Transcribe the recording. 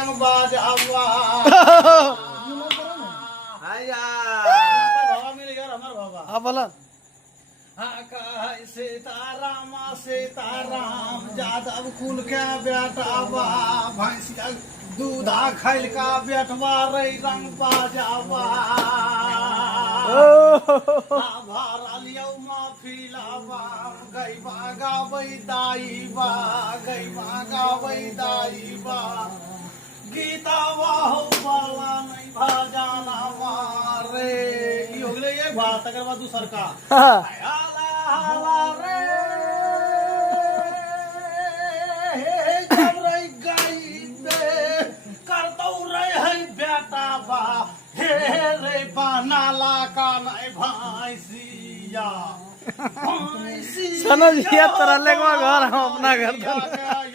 रंग बाजावा आया बाबा मिल गया हमारा बाबा हाँ बोला सीताराम सीताराम जादव कुल के बेटावा भैंसिया दूधा खैल का बेटवा रे रंग बाजावा भारलियो माफिलावा गईबा गावै दाईबा गईबा गावै दाईबा गीतावा हो बाला नहीं भाजानावा रे ई हो गेलै ये बात तकर बाद दूसर का हाँ हाला रे जब रे गाइबे करतौ रे है बेटा बा हे रे बनाला का नहीं भैंसिया समझ गया तोरा लेगवा घर हम अपना घर भैंसिया